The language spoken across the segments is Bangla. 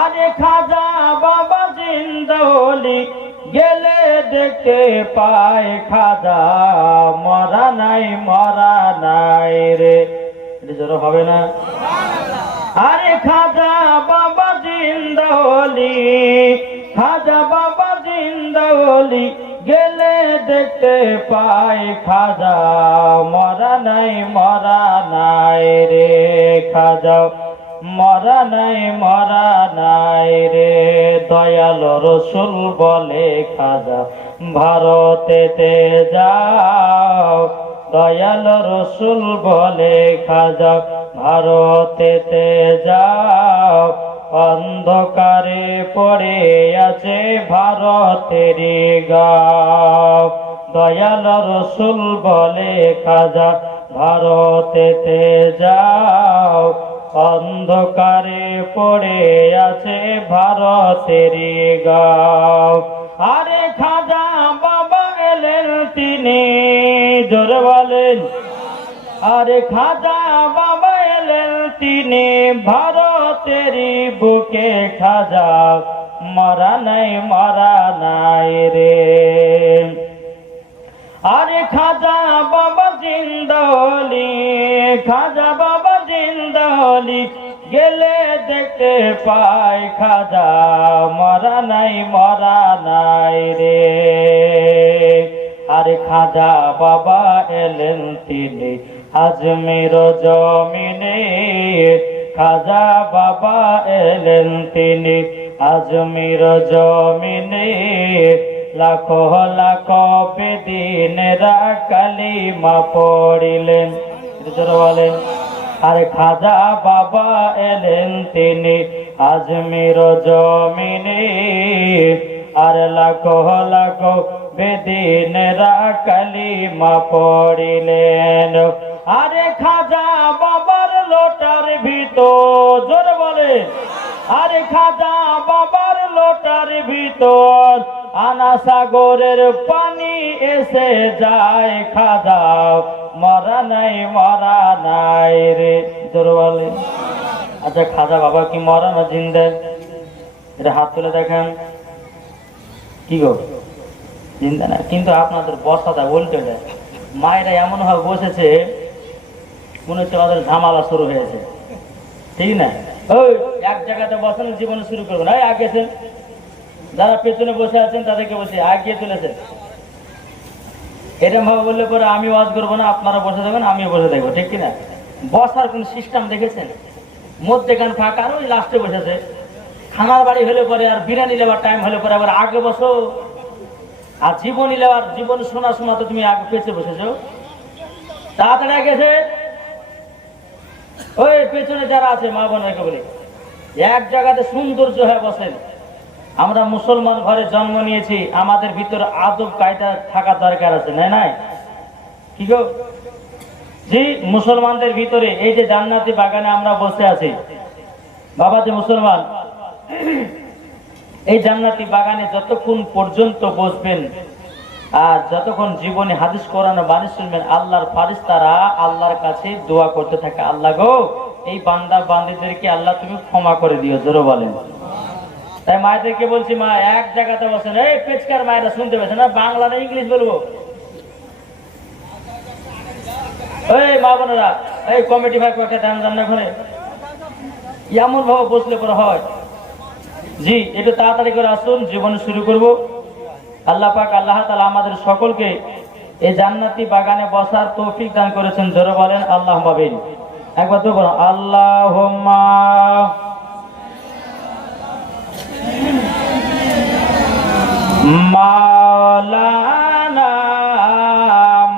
আরে খাজা বাবা জিন্দা হলি গেলে দেখতে পায় খাজা মরা নাই রে। জোর হবে না? আরে খাজা বাবা জিন্দা হলি, খাজা বাবা জিন্দা হলি গেলে দেখতে পাই খাজা মরা নাই রে। খাজা মরা নাই রে। দয়াল রসুল বলে খাজা ভারতেতে যাও, দয়াল রসুল বলে খাজা ভারতেতে যাও, অন্ধকারে পড়ে আছে ভারতেরই গাঁও। দয়াল রসুল বলে খাজা ভারতেতে যাও, অন্ধকারে পড়ে আছে ভারতেরই গাঁও। আরে খাজা বাবা এলেন তিনি, জোরে বলেন। আরে খাজা বাবা এলেন তিনি ভারতেরই বুকে খাজা মরা নাই রে। আরে খাজা বাবা জিন্দা হলি, খাজা বাবা জিন্দা হলি গেলে দেখতে পাই খাজা মরা নাই রে। আরে খাজা বাবা এলেন তিনি আজমির জমিনে, খাজা বাবা এলেন তিনি আজমির জমিনে, লাখো লাখো বেদিনেরা কালিমা পড়িলেন। বলেন। আরে খাজা বাবা এলেন তিনি আজমির জমিনে, আর লাখো লাখো বেদিনেরা কালিমা পড়িলেন। আরে খাজা বাবার লোটার ভিতর, জোরে বলে। আরে খাজা বাবার লোটার ভিতর আনা সাগরের পানি এসে যায় খাজা মরা নাই রে। জোরে বলে। আচ্ছা খাজা বাবা কি মরা না জিন্দা? এটা হাত তুলে দেখেন। কি গো? জিন্দা না, কিন্তু আপনাদের বসাটা উল্টে দেয়। মায়েরা এমন ভাবে বসেছে মনে হচ্ছে আমাদের ঝামেলা শুরু হয়েছে, ঠিক না? ওই এক জায়গাতে বসেন, জীবনে শুরু করবেন। এই আগেছেন, যারা পেছনে বসে আছেন তাদেরকে বসে আগিয়ে তুলেছেন। এরকম ভাবে বললে পরে আমি ওয়াজ করবো না, আপনারা বসে থাকবেন, আমিও বসে থাকবো, ঠিক কিনা? বসার কোন সিস্টেম দেখেছেন? মধ্যেখান ফাঁকা, আর ওই লাস্টে বসেছে। খানার বাড়ি হলে পরে আর বিরিয়ানি নেওয়ার টাইম হলে পরে আবার আগে বসো, আর জীবনী নেওয়ার জীবন শোনার সময় তো তুমি আগে পেছে বসেছো। তাড়াতাড়ি গেছে। ওই পেছনে যারা আছে মা বোনকে বলি, এক জায়গাতে সৌন্দর্য হয়ে বসেন। আমরা মুসলমান ঘরে জন্ম নিয়েছি, আমাদের ভিতরে আদব কায়দা থাকার দরকার আছে, নাই? কি গো? জি, মুসলমানদের ভিতরে এই যে জান্নাতি বাগানে আমরা বসে আছি, বাবা যে মুসলমান, এই জান্নাতি বাগানে যতক্ষণ পর্যন্ত বসবেন আর যতক্ষণ জীবনে হাদিস কোরআন বাণী শুনবেন, আল্লাহর ফারিস্তারা আল্লাহর কাছে দোয়া করতে থাকে, আল্লাহ গো এই বান্দা বান্দীদেরকে আল্লাহ তুমি ক্ষমা করে দিও। জোরে বলেন। তাই মায়েদেরকে বলছি, মা এক জায়গাতে বসেন। এই পেচকার মায়েরা শুনতে পেয়েছে না, বাংলা না ইংলিশ বলবো? এই মা বোনেরা, এই কমিটি ভাই কয়েকটা ধ্যান রান্না করে এমন ভাবে বসলে পরে হয়। জি, একটু তাড়াতাড়ি করে আসুন, জীবন শুরু করব। আল্লাহ পাক আল্লাহ তাআলা আমাদের সকলকে এই জান্নাতি বাগানে বসার তৌফিক দান করেছেন। জোরে বলেন আল্লাহুম্মা আমিন। একবার তো বলুন আল্লাহুম্মা। মাওলানা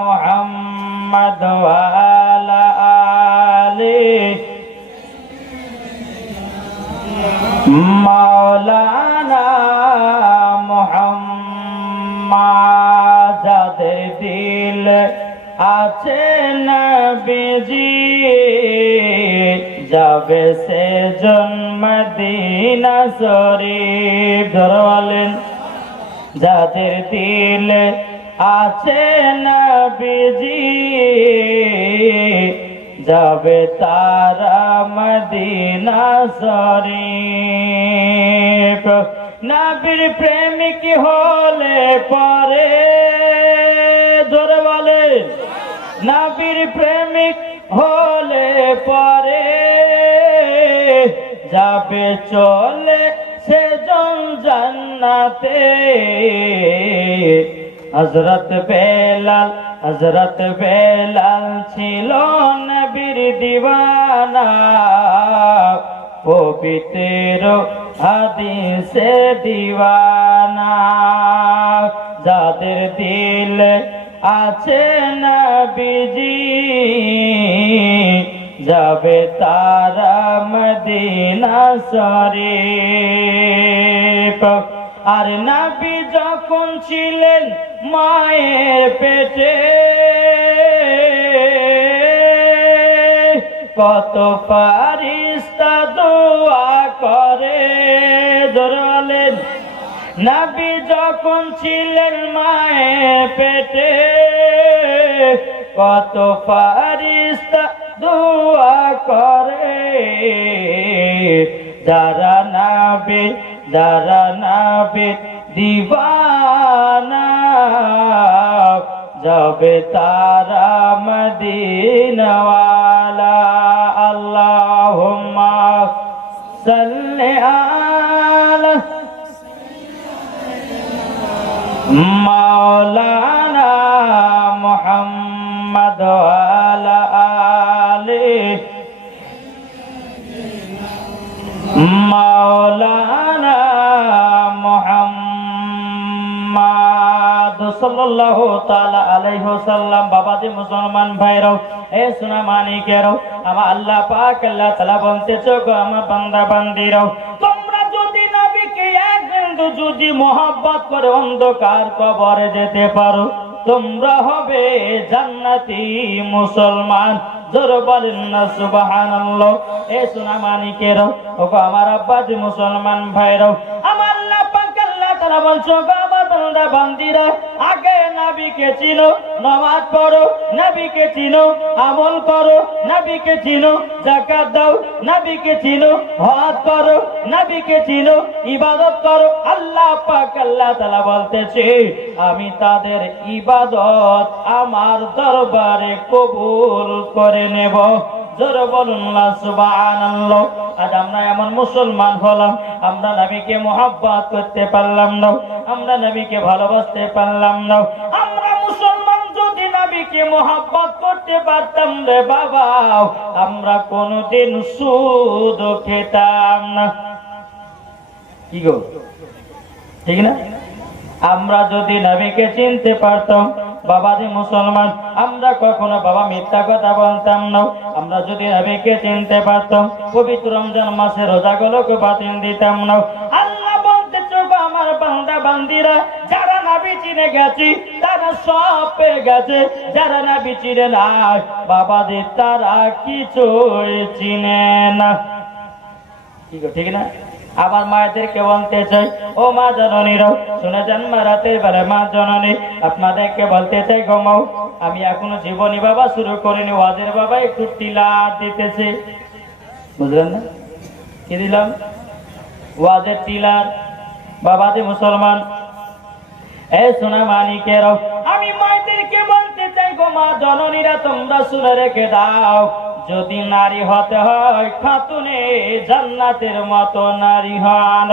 মুহাম্মদ ওয়া আলা আলিহি মাওলানা মুহাম্মদ। যাদের দিল আছে নবীজি যাবে সে মদিনা শরীফ। ধরে বলেন। যাদের দিল আছে নবীজি যাবে তারা মদিনা শরীফ। নবীর প্রেমিক হলে পরে জোরে বলেন নবীর প্রেমিক হলে পরে যাবে চলে সেজন জান্নাতে হযরত বেলাল ছিল নবীর দিওয়ানা পবিত্র হাদিসে দিওয়ানা যাদের দিলে আছে নবীজি যাবে তারা মদিনা শরীফ আর নবী যখন ছিলেন মায়ের পেটে কত ফারিস্তা দোয়া করে ধরলেন নবী যখন ছিলেন মায়ের পেটে কত ফারিস্তা দোয়া করে যারা নবী দিওয়ানা যাবে তারা মদিনা ওয়ালা আল্লাহুম্মা সাল্লি আলা মাওলানা মুহাম্মদ ওয়ালা আলি মাওলানা মুহাম্মদ সাল্লাল্লাহু তাআলা আলাইহি ওয়াসাল্লাম। বাবাজি মুসলমান ভাইরাও এ সোনা মানিকেরাও আমার আল্লাহ পাক আল্লাহ তাআলা বলতেছে গো আমার বান্দা বান্দিরাও তোমরা যদি নবীকে এক বিন্দু যদি মহব্বত করে অন্ধকার কবরে যেতে পারো তোমরা হবে জান্নাতি মুসলমান জোরে বলেন না সুবহানাল্লাহ। এ সোনা মানিকেরাও ওগো আমার আব্বাজি মুসলমান ভাইরাও আমার আল্লাহ পাক আল্লাহ তাআলা বলছো গো আমার বান্দা বান্দিরা আগে নবীকে চিনো নামাজ পড়ো নবীকে চিনো আমল করো নবীকে চিনো যাকাত দাও নবীকে চিনো হজ করো নবীকে চিনো ইবাদত করো আল্লাহ পাক আল্লাহ তাআলা বলতেছে আমি তাদের ইবাদত আমার দরবারে কবুল করে নেব জোরে বলুন না সুবহানাল্লাহ। আজ আমরা এমন মুসলমান হলাম আমরা নবীকে মহব্বত করতে পারলাম না আমরা নবীকে ভালোবাসতে পারলাম না আমরা মুসলমান যদি নবীকে মহব্বত করতে পারতাম রে বাবা আমরা কোনোদিন সুদ খেতাম না কি গো ঠিক না আমরা যদি নবীকে চিনতে পারতাম বাবাজি মুসলমান আমরা কখনো বাবা মিথ্যা কথা বলতাম না আমরা যদি নবীকে চিনতে পারতাম পবিত্র রমজান মাসে রোজাগুলোকে বাতিল দিতাম না আল্লাহ বলতেছে গো আমার বান্দা বান্দিরা যারা নবী চিনে গেছে তারা সব পেয়ে গেছে যারা নবী চিনে না বাবাজি তারা কিছুই চিনে না ঠিক না আবার মায়েদেরকে বলতে চাই ও মা জননীরাও শুনে যান মা রাতের বেলা মা জননী আপনাদেরকে বলতে চাই ঘুমাও আমি এখনো জীবনী বাবা শুরু করিনি ওয়াজের বাবা একটু টিলার দিতেছে বুঝলেন না কি দিলাম ওয়াজের টিলার বাবাজি মুসলমান এ সোনা মানিকেরাও আমি মায়েদেরকে বলতে চাই গো মা জননীরা তোমরা শুনে রেখে দাও যদি নারী হতে হয় খাতুনে জান্নাতের মতো নারী হন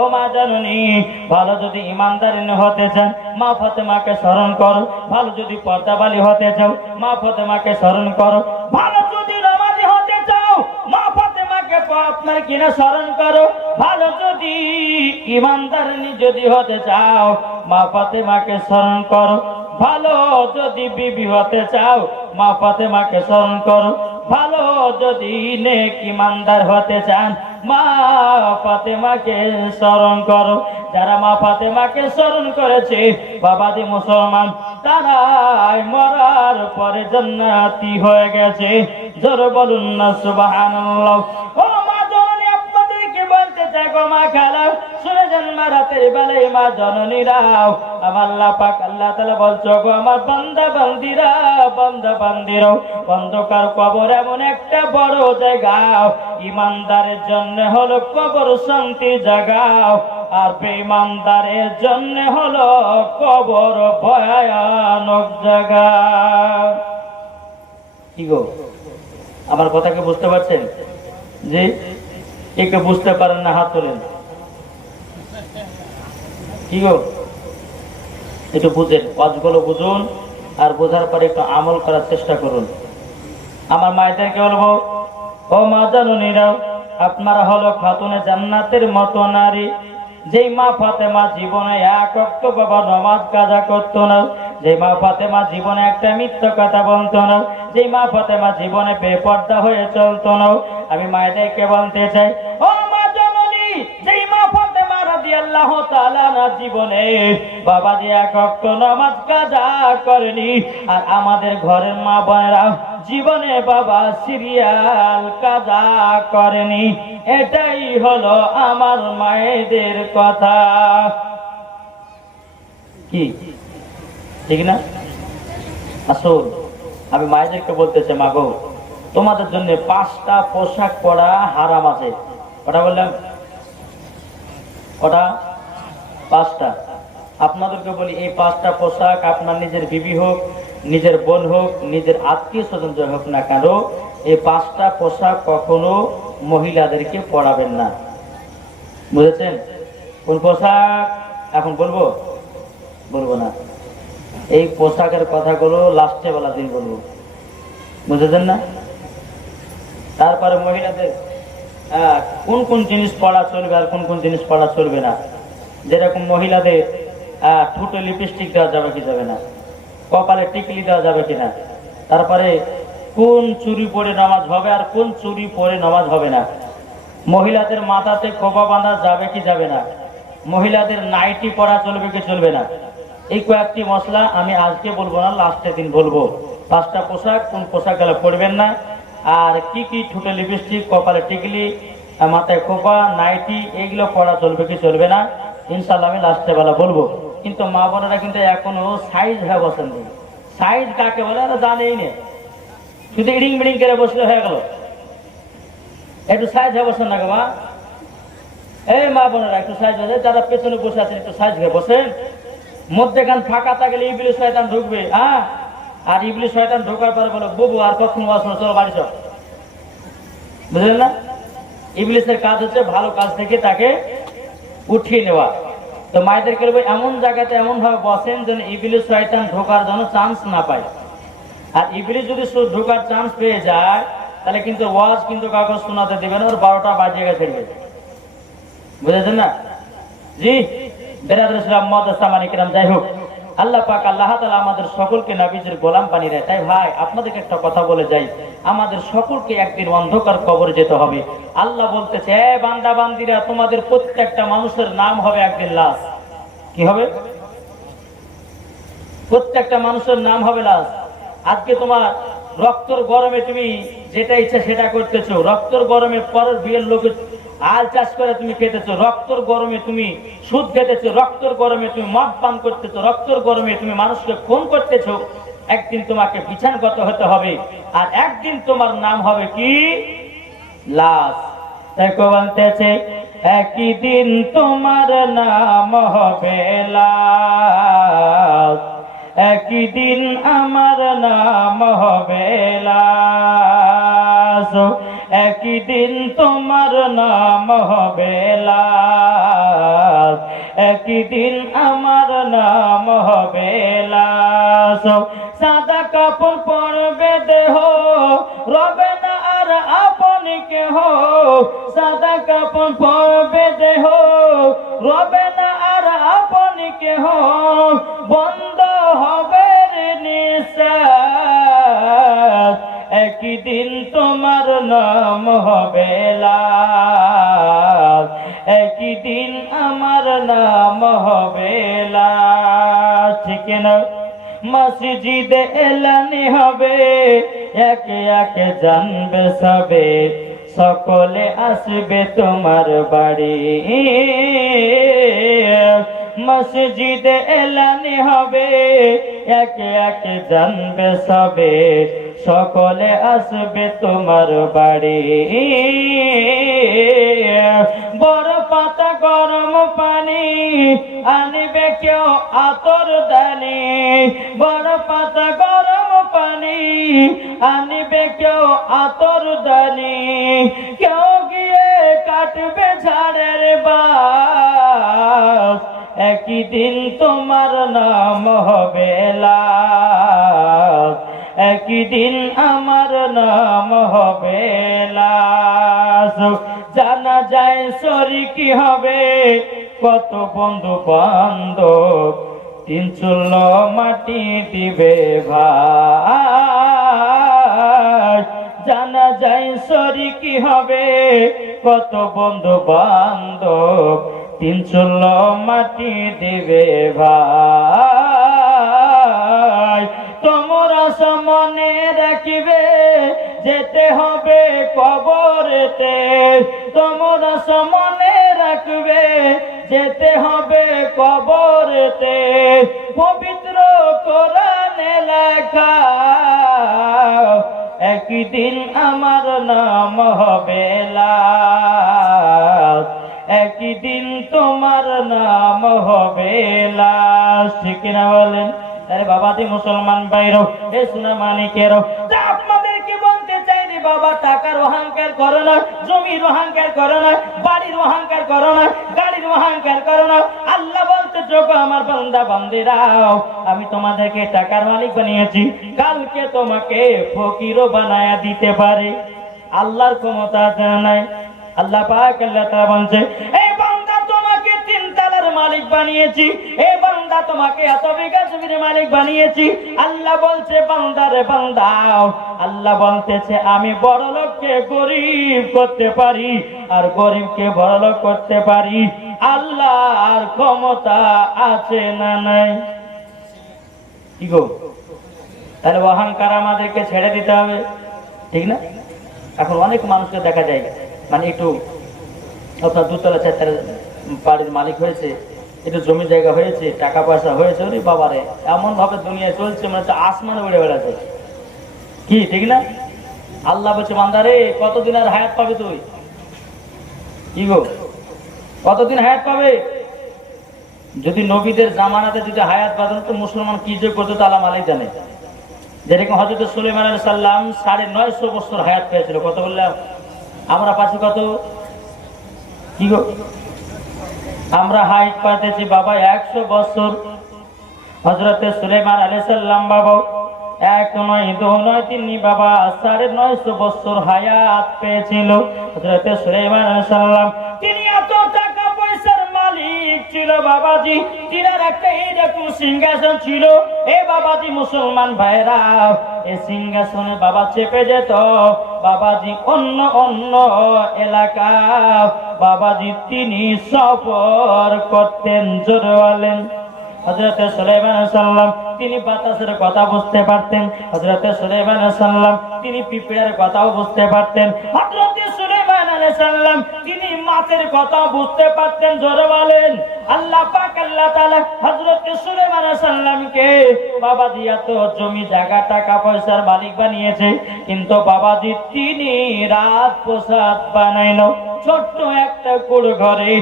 ও মা জননী ভালো যদি ইমানদারিনী হতে চান মা ফাতেমাকে স্মরণ করো ভালো যদি পর্দাবালী হতে চাও মা ফাতেমাকে স্মরণ করো ভালো যদি নামাজি হতে চাও মা ফাতেমাকে আপনার কিনা স্মরণ করো ভালো যদি ইমানদারিনী যদি হতে চাও মা ফাতেমাকে স্মরণ করো ভালো যদি বিবি হতে চাও মা ফাতেমাকে স্মরণ করো ভালো যদি নেক ইমানদার হতে চান মা ফাতেমাকে স্মরণ করো যারা মা ফাতেমাকে স্মরণ করেছে বাবাজি মুসলমান তারা মরার পরে জান্নাতি হয়ে গেছে জোরে বলুন না সুবহানাল্লাহ। ও মা জননী আপনাদেরকে বলতে চাই গো মা খালা শুনে যান মা রাতের বেলায় মা জননীরাও আমার আল্লাহ পাক আল্লাহ তাআলা বলছো গো আমার বান্দা বান্দিরাও অন্ধকার কবর এমন একটা বড় জায়গা ইমানদারের জন্য হলো কবর শান্তি জায়গা আর বেঈমানদারের জন্য হলো কবর ভয়ানক জায়গা। কি গো, আমার কথা কি বুঝতে পারছেন? জি, একটু বুঝতে পারেন না হাত তোলেন। কি গো, একটু বুঝেন, কাজগুলো বুঝুন, আর বোঝার পরে একটু আমল করার চেষ্টা করুন। আমার মায়েদেরকে বলবো, ও মা জানুনিরা, আপনারা হলো খাতুনে জান্নাতের মতো নারী। যেই মা ফাতেমা জীবনে এক ওয়াক্ত বাবা নামাজ কাজা করতো না, যেই মা ফাতেমা জীবনে একটা মিথ্যা কথা বলতো না, যেই মা ফাতেমা জীবনে বেপর্দা হয়ে চলতো না, আমি মায়েদেরকে বলতে চাই, ও মা জননী, যেই মা ফাতেমা রাদিয়াল্লাহু তাআলা না জীবনে বাবা যে এক ওয়াক্ত নামাজ কাজা করেনি, আর আমাদের ঘরের মা বোনেরা জীবনে বাবা সিরিয়াল কাজা করেনি, এটাই হলো আমার মায়েদের কথা। কি ঠিক না? আসুন, আমি মায়েদেরকে বলতেছি, মা গো, তোমাদের জন্য 5টা পোশাক পরা হারাম আছে। কটা বললাম? কটা? 5টা। আপনাদেরকে বলি, এই 5টা পোশাক আপনার নিজের বিবি হোক, নিজের বোন হোক, নিজের আত্মীয় স্বজন হোক না কেন, এই 5টা পোশাক কখনো মহিলাদেরকে পরাবেন না। বুঝেছেন? কোন পোশাক এখন বলবো? বলবো না। এই পোশাকের কথাগুলো লাস্টে বেলা দিন বলবো, বুঝেছেন না? তারপরে মহিলাদের কোন কোন জিনিস পড়া চলবে আর কোন কোন জিনিস পড়া চলবে না। যেরকম মহিলাদের ঠোঁটে লিপস্টিক দেওয়া যাবে কি যাবে না, কপালে টিকলি দেওয়া যাবে কিনা, তারপরে কোন চুড়ি পরে নামাজ হবে আর কোন চুড়ি পরে নামাজ হবে না, মহিলাদের মাথাতে খোপা বাঁধা যাবে কি যাবে না, মহিলাদের নাইটি পরা চলবে কি চলবে না। এই কয়েকটি মশলা আমি আজকে বলবো না, লাস্টের দিন বলবো। 5টা পোশাক, কোন পোশাক গেলে পরবেন না, আর কি কি ঠোঁটে লিপস্টিক, কপালে টিকলি, মাথায় খোপা, নাইটি, এগুলো পরা চলবে কি চলবে না, ইনশাল্লাহ আমি লাস্টে বেলা বলবো। কিন্তু মা বোনেরা কিন্তু এখনো সাইজ হয়ে বসেন। সাইজ কাকে বলে আর জানেই না, শুধু ইডিং বিডিং করে বসলে হয়ে গেল। একটু সাইজ হয়ে বসেন না গো মা, এই মা বোনেরা একটু সাইজ হয়ে, যারা পেছনে বসে আছেন একটু সাইজ হয়ে বসেন। মধ্যেখান ফাঁকা থাকলে ইবলিস শয়তান ঢুকবে, আর ইবলিস শয়তান ঢোকার পরে বলো, বাবু আর কখন আসলো, চলো বাড়ি চল। বুঝলেন না? ইবলিসের কাজ হচ্ছে ভালো কাজ থেকে তাকে উঠিয়ে নেওয়া। তো মায়েদেরকে বলবো, এমন জায়গাতে এমন ভাবে বসেন যেন ইবলিস শয়তান ঢোকার জন্য চান্স না পায়। আর ইবলিস যদি ঢোকার চান্স পেয়ে যায়, তাহলে কিন্তু ওয়াজ কিন্তু কাগজ শোনাতে দেবে না, ওর 12টা বাজিয়ে গেছে। বুঝেছেন না? জি বেরাদর ইসলাম মাদ্রাসা মানিকরাম, যাই হোক, আল্লাহ পাক আল্লাহ তাআলা আমাদের সকলকে নবীজির গোলাম বানিয়ে দেয়। তাই ভাই, আপনাদেরকে একটা কথা বলে যাই, আমাদের সকলকে একদিন অন্ধকার কবরে যেতে হবে। আল্লাহ বলতেছে, এ বান্দা বান্দিরা, তোমাদের প্রত্যেকটা মানুষের নাম হবে একদিন লাশ। কি হবে? প্রত্যেকটা মানুষের নাম হবে লাশ। আজকে তোমার রক্তর গরমে তুমি যেটা ইচ্ছা সেটা করতেছো, রক্তর গরমে পরের বিয়ের লোকের আল চাষ করে তুমি খেতেছো, রক্তর গরমে তুমি সুদ খেতেছো, রক্তর গরমে তুমি মদ পান করতেছো, রক্তর গরমে তুমি মানুষকে খুন করতেছো। একদিন তোমাকে বিছানগত হতে হবে, আর একদিন তোমার নাম হবে কি? লাশ। দেখো বলতেছে, একই দিন তোমার নাম হবে লাশ, একই দিন আমার নাম হবে লাশ, একই দিন তোমার নাম হবে লাশ, একই দিন আমার নাম হবে লাশ। সাদা কাপড় পরবে দেহ, রবে না আর আপন কেহ, সাদা কাপড় পরবে দেহ, রবে না আর আপন কেহ, বন্ধ হবে নিঃশ্বাস, একই দিন তোমার নাম হবে লাশ, একই দিন আমার নাম হবে লাশ। ঠিক না? মসজিদে এলানি হবে, একে একে জানবে সবে, সকলে আসবে তোমার বাড়ি। মসজিদে এলানি হবে, একে একে জানবে সবে, সকলে আসবে তোমার বাড়ি। বড় পাতা গরম পানি, আনিবে কেউ আতর দানি। বড় পাতা গরম পানি, আনিবে কেউ আতর দানি। কেউ গিয়ে কাটবে ঝাড়ের বাস, একই দিন তোমার নাম হবে লাশ। একই দিন আমার নাম হবে লাশ। জানা যায় শরীকি হবে কত বন্ধু বান্ধব, তিন চুল্ল মাটি দিবে ভাই। জানা যায় শরীকি হবে কত বন্ধু বান্ধব, তিন চুল্ল মাটি দিবে ভাই। তোমরা মনে রাখিবে যেতে হবে কবরেতে। তোমরা মনে রাখবে যেতে হবে কবরেতে। পবিত্র কোরআনে লেখা একই দিন আমার নাম হবে লাশ। একই দিন তোমার নাম হবে লাশ। ঠিক কিনা বলেন? আরে বাবাজি মুসলমান ভাইরো, এ সোনা মানিকেরও, আপনাদেরকে বলতে চাই রে বাবা, টাকার অহংকার করো না, জমির অহংকার করো না, বাড়ির অহংকার করো না, গাড়ির অহংকার করো না। আল্লাহ বলতে যোগ্য আমার বান্দা বান্দিরাও, আমি তোমাদেরকে টাকার মালিক বানিয়েছি, কালকে তোমাকে ফকিরও বানায়া দিতে পারে। আল্লাহর ক্ষমতা আছে না নাই? আল্লাহ পাক আল্লাহ তাআলা বলছে, এই বান্দা তোমাকে তিন তালার মালিক বানিয়েছি, এই বান্দা তোমাকে এত বিঘা জমির মালিক বানিয়েছি। আল্লাহ বলছে বান্দারে বান্দাও, আল্লাহ বলতেছে আমি বড় লোককে গরিব করতে পারি আর গরিবকে বড় লোক করতে পারি। আল্লাহর ক্ষমতা আছে না নাই? কি গো, তাহলে অহংকার আমাদেরকে ছেড়ে দিতে হবে, ঠিক না? এখন অনেক মানুষকে দেখা যায়, মানে একটু আপনার দুতলা চারতলা বাড়ির মালিক হয়েছে, একটু জমি জায়গা হয়েছে, টাকা পয়সা হয়েছে, ওরে বাবারে এমন ভাবে দুনিয়ায় চলছে মানে তো আসমানে উড়ে বেড়াচ্ছে। কি ঠিক না? আল্লাহ বলছে বান্দারে কতদিন আর হায়াত পাবে তুই? কি গো, কতদিন হায়াত পাবে? যদি নবীদের জামানাতে যদি হায়াত বাঁধন তো মুসলমান কি যে করতো তা আল্লাহ মালিক জানে। যেরকম হযরত সুলাইমান আলাইহিস সালাম 950 বছর হায়াত পেয়েছিল। কত বললাম? আমরা পাচ্ছি কত? কি গো, আমরা হায়াত পাইতেছি বাবা 100 বছর। হযরত সুলাইমান আলাইহিস সালাম বাবা 1 নয় 2 নয় 3 বাবা 950 বছর হায়াত পেয়েছিল। হযরত সুলাইমান আলাইহিস সালাম তিনি এত টাকা পয়সার মালিক ছিল বাবাজি, তিনার একটা এইরকম সিংহাসন ছিল। এ বাবাজি মুসলমান ভাইরা, এই সিংহাসনে বাবা চেপে যেত বাবাজি অন্য অন্য এলাকা, বাবাজি তিনি সফর করতেন। জোরে বলেন। হযরত সুলাইমান আলাইহিস সালাম তিনি বাতাসের কথা বুঝতে পারতেন। হযরত সুলাইমান আলাইহিস সালাম তিনি পিঁপড়ার কথাও বুঝতে পারতেন। হযরত সুলাইমান আলাইহিস সালাম তিনি মাছের কথা বুঝতে পারতেন। জোরে বলেন। আল্লাহ পাক আল্লাহ তাআলা হযরত সুলাইমান আলাইহিস সালামকে বাবাজি এত জমি জায়গা টাকা পয়সার মালিক বানিয়েছে, কিন্তু বাবাজি তিনি রাত প্রসাদ বানাইলো ছোট্ট একটা কুড় ঘরে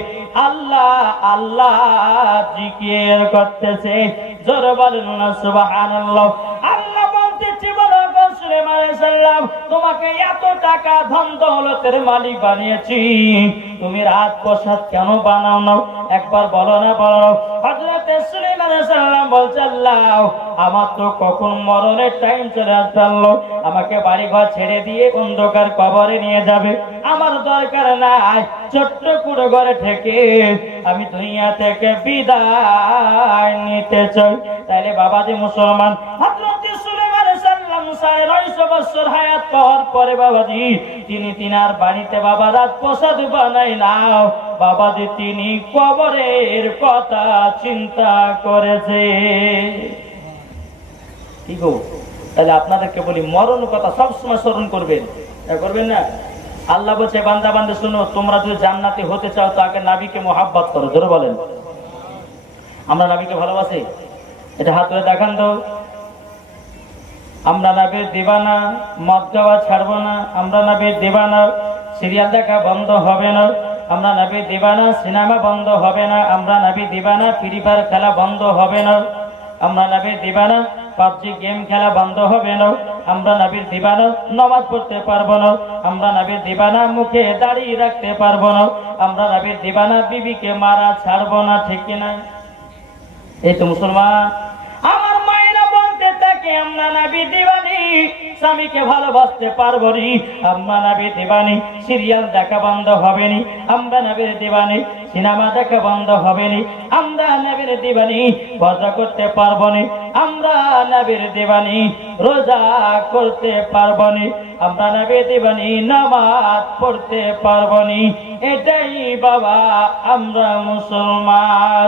আল্লাহ আল্লাহ জিকির করতেছে। জোরে বলেন না সুবহানাল্লাহ। আল্লাহ বলতেছে বলো সুলাইমান আলাইহিস সালাম তোমাকে এত টাকা ধন দৌলতের মালিক বানিয়েছি, তুমি রাত প্রসাদ কেন বানাও না? একবার বলো না বলো। হযরত সুলাইমান আলাইহিস সালাম বলছে আল্লাহ আমার তো কখন মরণের টাইম চলে আসলো, আমাকে বাড়ি ঘর ছেড়ে দিয়ে অন্ধকার কবরে নিয়ে যাবে, আমার দরকার নাই। ছোট্ট কুড়ো ঘরে থেকে আমি দুনিয়া থেকে বিদায় নিতে চাই। তাইলে বাবাজি মুসলমান হযরত সুলাইমান আলাইহিস সালাম 950 বছর হায়াত পাওয়ার পরে বাবাজি তিনি তিনার বাড়িতে বাবা রাত প্রসাদ বানাই নাও বাবাজি তিনি কবরের কথা চিন্তা করেছে। কি গো, তাহলে আপনাদেরকে বলি মরণ কথা সবসময় স্মরণ করবেন, করবেন না? আল্লাহ বলছে বান্দা বান্দা শুনো, তোমরা যদি জান্নাতি হতে চাও তো আগে নবীকে মহব্বত করো। জোরে বলেন। আমরা নবীকে ভালোবাসি? এটা হাত তুলে দেখান তো। আমরা নবীর দিবানা, মদ গাওয়া ছাড়বো না। আমরা নবীর দিবানা, সিরিয়াল দেখা বন্ধ হবে না। আমরা নবীর দিবানা, সিনেমা বন্ধ হবে না, আমরা নবীর দিবানা, ফ্রি ফায়ার খেলা বন্ধ হবে না, আমরা নবীর দিবানা, পাবজি গেম খেলা বন্ধ হবে না, আমরা নবীর দিবানা, নামাজ পড়তে পারবো না, আমরা নবীর দিবানা, মুখে দাড়ি রাখতে পারবো না, আমরা নবীর দিবানা, বিবিকে মারা ছাড়বো না, ঠিক কিনা? এই তো মুসলমান। আমার মায়েরা বলতে থাকে আমরা নবী দিবানি, স্বামীকে ভালোবাসতে পারবো নি, আমরা নবী দিবানি, সিরিয়াল দেখা বন্ধ হবে নি, আমরা নবীর দিবানি, সিনেমা দেখা বন্ধ হবে নি, আমরা নবীর দিবানি, পর্দা করতে পারবো নি, আমরা নবীর দিবানি, রোজা করতে পারবো নি, আমরা নবীর দিবানি, নামাজ পড়তে পারবো নি। এটাই বাবা আমরা মুসলমান।